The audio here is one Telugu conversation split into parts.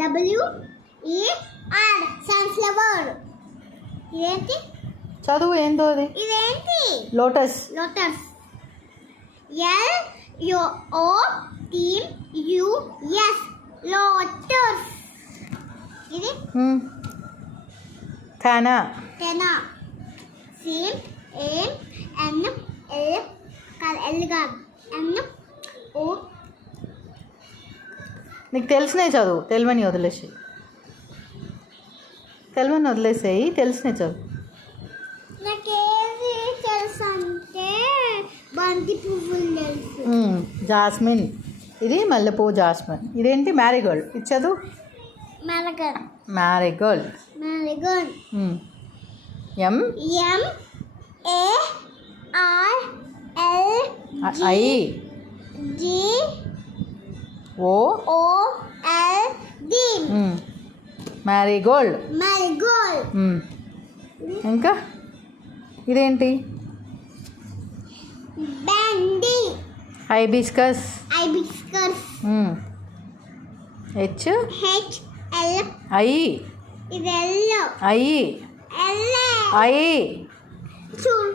డబ్ల్యూ ఈ ఆర్ సన్ఫ్లవర్ ఇదేంటి? చదువు ఏందో అది? ఇదేంటి? Lotus lotus L O O T U S lotus ఇది ఖానా టెనా సేమ్ ఏం ఎన్ ఎల్ ఎల్ కాదు ఎన్ ఓ నీకు తెలిసినవి చదువు తెలివని వదిలేసి తెలివని వదిలేసేయి తెలిసినవి చదువు. జాస్మిన్. ఇది మల్లెపువ్వు జాస్మిన్. ఇదేంటి? మ్యారీగోల్డ్. ఇది చదువు? Marigold. Hmm. M? M? A? R? L? I. G? O. O L hmm. Marigold. Hmm. ఇంకా? ఇదేంటి? బండి hibiscus. Hibiscus hmm. H? H L. I. ఇది L I. L. I.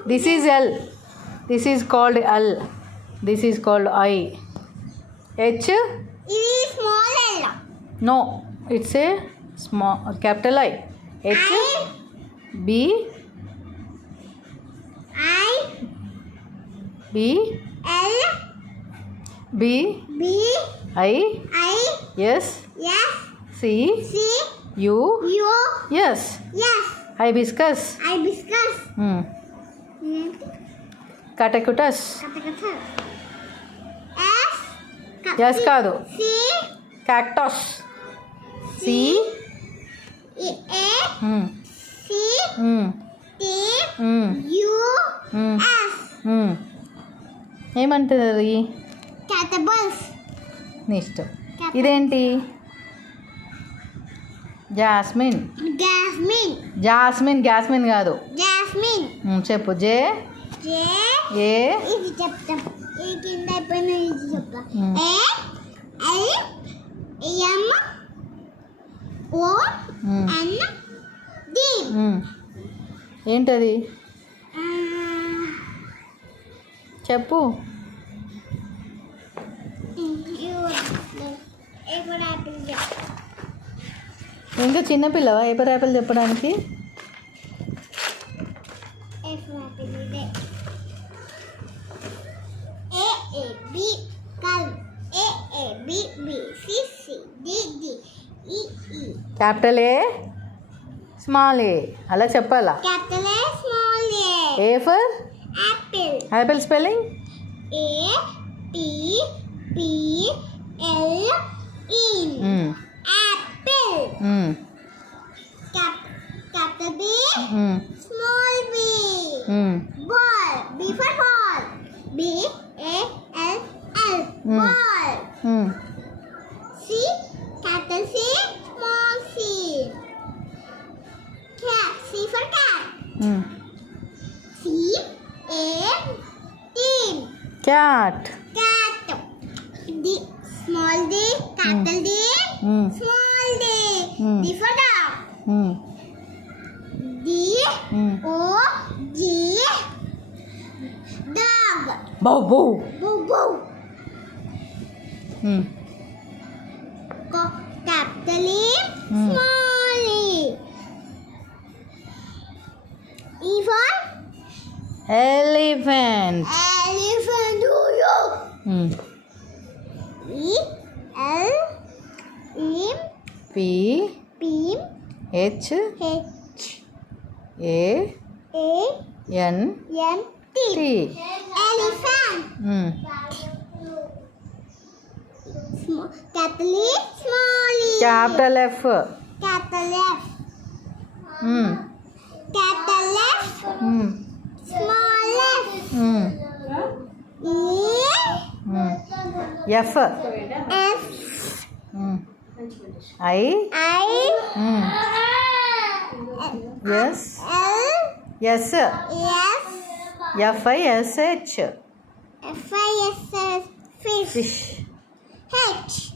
This is L this is called L this is called I H It is small L. No, it's a small capital I. H I, B I B L B B I I yes yes C C U U yes yes hibiscus hibiscus hmm. Catacutus. Catacutus. S కాదు. సి. Cactus C. ఏమంటుంది క్యాటబుల్స్ నీ ఇష్టం. ఇదేంటి? జాస్మిన్ జాస్మిన్ జాస్మిన్ జాస్మిన్ కాదు. జాస్మిన్ చెప్పు. జే ఏ ఈ కింద అయిపోయిన ఇది చెప్తా మ్మ్. A L M oh N D. ఏంటది? చెప్పు. ఇంకా చిన్నపిల్లవా ఏపర్ యాపిల్ చెప్పడానికి? ఏ బి కల్ A A B B C C D D E E capital A small A అలా చెప్పాలా? Capital A small A A for apple apple spelling A P P L E apple ball. Mm. See, cat is a small seed. Cat, C for cat. Mm. C A T. Cat. Cat. D, small D, capital. D, mm. small D. Mm. D for dog. Mm. D mm. O G. Dog. Boo boo. Boo boo. Hmm. Capital E, hmm. small e. For? Elephant. Elephant, do you? Hmm. E, L, E, P, P, H, H, A, A, N, N, T. T. Elephant. Hmm small. Capital small. Capital F. Capital F. Hmm. Capital F. Hmm. Small F. Hmm. E. Hmm. F. F. Hmm. I. I. Hmm. Yes. L. Yes. Yes. F I S H. F I S H. Fish. Fish. H